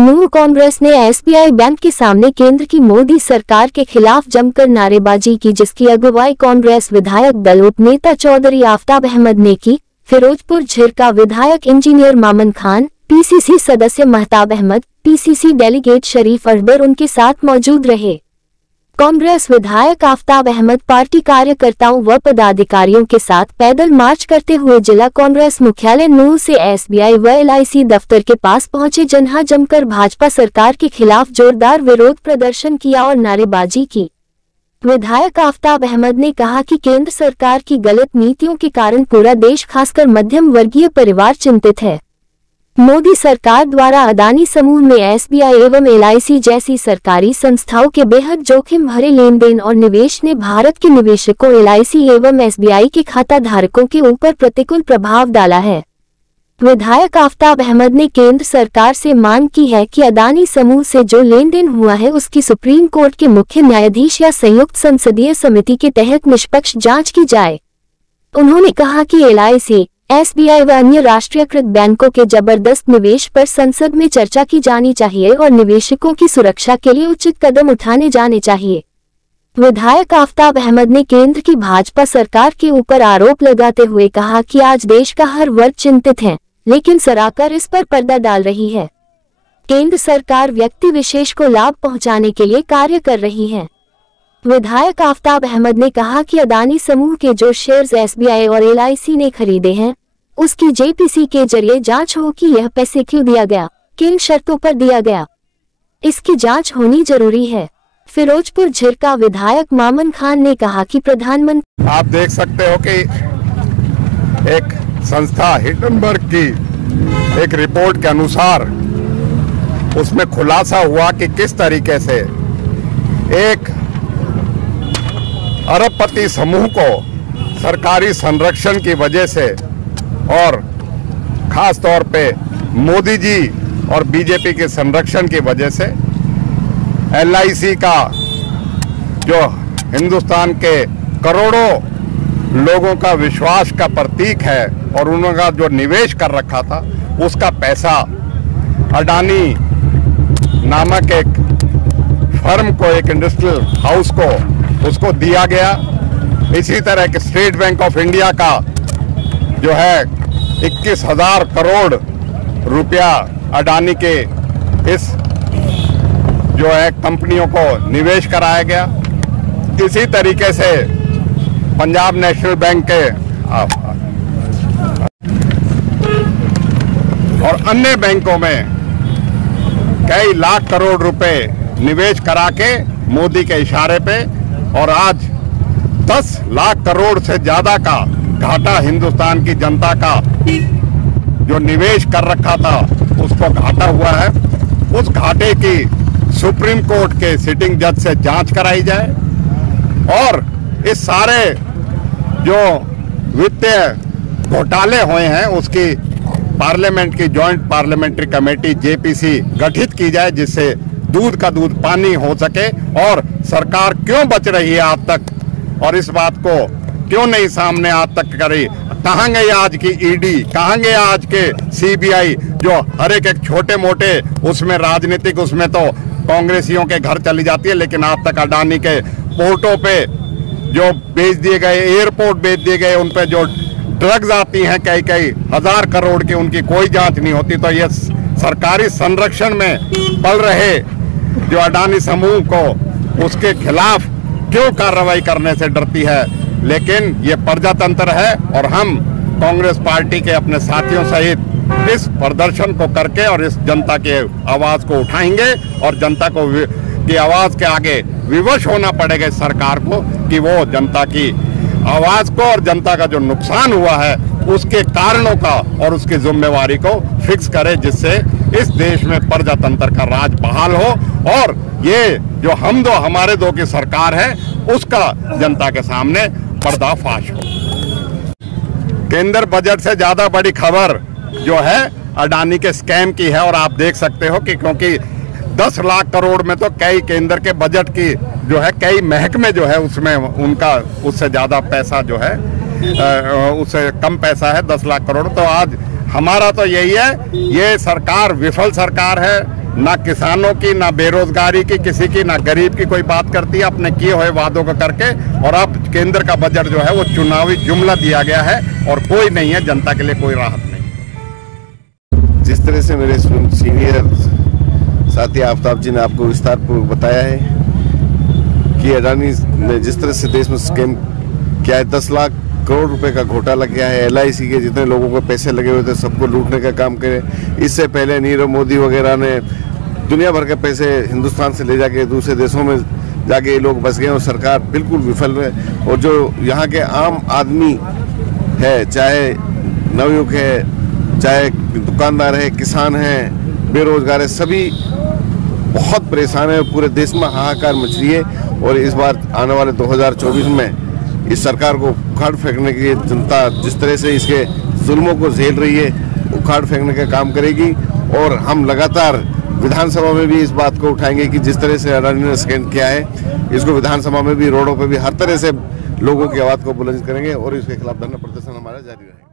नूर कांग्रेस ने SBI bank के सामने केंद्र की मोदी सरकार के खिलाफ जमकर नारेबाजी की, जिसकी अगुवाई कांग्रेस विधायक दल उपनेता चौधरी आफ्ताब अहमद ने की। फिरोजपुर झिरका विधायक इंजीनियर मामन खान, पीसीसी सदस्य महताब अहमद, पीसीसी डेलीगेट शरीफ अकबर उनके साथ मौजूद रहे। कांग्रेस विधायक आफ्ताब अहमद पार्टी कार्यकर्ताओं व पदाधिकारियों के साथ पैदल मार्च करते हुए जिला कांग्रेस मुख्यालय नूर से एसबीआई व एलआईसी दफ्तर के पास पहुंचे, जहां जमकर भाजपा सरकार के खिलाफ जोरदार विरोध प्रदर्शन किया और नारेबाजी की। विधायक आफ्ताब अहमद ने कहा कि केंद्र सरकार की गलत नीतियों के कारण पूरा देश खासकर मध्यम वर्गीय परिवार चिंतित है। मोदी सरकार द्वारा अदानी समूह में एसबीआई एवं एलआईसी जैसी सरकारी संस्थाओं के बेहद जोखिम भरे लेन देन और निवेश ने भारत के निवेशकों, एलआईसी एवं एसबीआई के खाता धारकों के ऊपर प्रतिकूल प्रभाव डाला है। विधायक आफ्ताब अहमद ने केंद्र सरकार से मांग की है कि अदानी समूह से जो लेन देन हुआ है उसकी सुप्रीम कोर्ट के मुख्य न्यायाधीश या संयुक्त संसदीय समिति के तहत निष्पक्ष जांच की जाए। उन्होंने कहा कि एलआईसी, एसबीआई व अन्य राष्ट्रीयकृत बैंकों के जबरदस्त निवेश पर संसद में चर्चा की जानी चाहिए और निवेशकों की सुरक्षा के लिए उचित कदम उठाने जाने चाहिए। विधायक आफ्ताब अहमद ने केंद्र की भाजपा सरकार के ऊपर आरोप लगाते हुए कहा कि आज देश का हर वर्ग चिंतित है, लेकिन सरकार इस पर पर्दा डाल रही है। केंद्र सरकार व्यक्ति विशेष को लाभ पहुंचाने के लिए कार्य कर रही है। विधायक आफ्ताब अहमद ने कहा कि अदानी समूह के जो शेयर्स एसबीआई और एलआईसी ने खरीदे हैं, उसकी जेपीसी के जरिए जांच हो कि यह पैसे क्यों दिया गया, किन शर्तों पर दिया गया, इसकी जांच होनी जरूरी है। फिरोजपुर झिरका विधायक मामन खान ने कहा कि प्रधानमंत्री, आप देख सकते हो कि एक संस्था हिंडनबर्ग की एक रिपोर्ट के अनुसार उसमें खुलासा हुआ कि किस तरीके से एक अरबपति समूह को सरकारी संरक्षण की वजह से और खास तौर पे मोदी जी और बीजेपी के संरक्षण की वजह से एलआईसी का जो हिंदुस्तान के करोड़ों लोगों का विश्वास का प्रतीक है और उनका जो निवेश कर रखा था उसका पैसा अडानी नामक एक फर्म को, एक इंडस्ट्रियल हाउस को उसको दिया गया। इसी तरह के स्टेट बैंक ऑफ इंडिया का जो है 21,000 करोड़ रुपया अडानी के इस जो है कंपनियों को निवेश कराया गया। इसी तरीके से पंजाब नेशनल बैंक के और अन्य बैंकों में कई लाख करोड़ रुपए निवेश करा के मोदी के इशारे पे, और आज 10 लाख करोड़ से ज्यादा का घाटा हिंदुस्तान की जनता का जो निवेश कर रखा था उसको घाटा हुआ है। उस घाटे की सुप्रीम कोर्ट के सिटिंग जज से जांच कराई जाए और इस सारे जो वित्तीय घोटाले हुए हैं उसकी पार्लियामेंट की जॉइंट पार्लियामेंट्री कमेटी जेपीसी गठित की जाए, जिससे दूध का दूध पानी हो सके और सरकार क्यों बच रही है आज तक और इस बात को क्यों नहीं सामने आज तक करी। कहाँ गई आज की ईडी, कहाँ गए आज के सीबीआई, जो हर एक छोटे मोटे उसमें राजनीतिक उसमें तो कांग्रेसियों के घर चली जाती है, लेकिन आज तक अडानी के पोर्टों पे जो बेच दिए गए, एयरपोर्ट बेच दिए गए, उन पे जो ड्रग्स आती हैं कई हजार करोड़ की, उनकी कोई जांच नहीं होती। तो ये सरकारी संरक्षण में पल रहे जो अडानी समूह को उसके खिलाफ क्यों कार्रवाई करने से डरती है। लेकिन ये प्रजातंत्र है और हम कांग्रेस पार्टी के अपने साथियों सहित इस प्रदर्शन को करके और इस जनता के आवाज को उठाएंगे और जनता को की आवाज के आगे विवश होना पड़ेगा इस सरकार को कि वो जनता की आवाज को और जनता का जो नुकसान हुआ है उसके कारणों का और उसकी जिम्मेवारी को फिक्स करे, जिससे इस देश में प्रजातंत्र का राज बहाल हो और ये जो हम दो हमारे दो की सरकार है उसका जनता के सामने पर्दाफाश हो। केंद्र बजट से ज्यादा बड़ी खबर जो है अडानी के स्कैम की है और आप देख सकते हो कि क्योंकि 10 लाख करोड़ में तो कई केंद्र के बजट की जो है कई महकमे जो है उसमें उनका उससे ज्यादा पैसा जो है उससे कम पैसा है 10 लाख करोड़। तो आज हमारा तो यही है, ये सरकार विफल सरकार है। ना किसानों की, ना बेरोजगारी की, किसी की, ना गरीब की कोई बात करती है। अपने किए हुए वादों को करके, और अब केंद्र का बजट जो है वो चुनावी जुमला दिया गया है और कोई नहीं है, जनता के लिए कोई राहत नहीं। जिस तरह से मेरे सीनियर साथी आफ्ताब जी ने आपको विस्तारपूर्वक बताया है कि अडानी ने जिस तरह से देश में स्कैम किया है, 10 लाख करोड़ रुपए का घोटाला किया है, LIC के जितने लोगों को पैसे लगे हुए थे सबको लूटने का काम करे। इससे पहले नीरव मोदी वगैरह ने दुनिया भर के पैसे हिंदुस्तान से ले जाके दूसरे देशों में जाके ये लोग बस गए और सरकार बिल्कुल विफल है। और जो यहाँ के आम आदमी है, चाहे नवयुवक है, चाहे दुकानदार है, किसान हैं, बेरोजगार है, सभी बहुत परेशान है। पूरे देश में हाहाकार मच रही है और इस बार आने वाले 2024 में इस सरकार को उखाड़ फेंकने के लिए जनता जिस तरह से इसके जुल्मों को झेल रही है, उखाड़ फेंकने का काम करेगी। और हम लगातार विधानसभा में भी इस बात को उठाएंगे कि जिस तरह से अडानी ने स्कैम किया है, इसको विधानसभा में भी, रोडों पर भी हर तरह से लोगों की आवाज़ को बुलंद करेंगे और इसके खिलाफ धरना प्रदर्शन हमारा जारी रहेगा।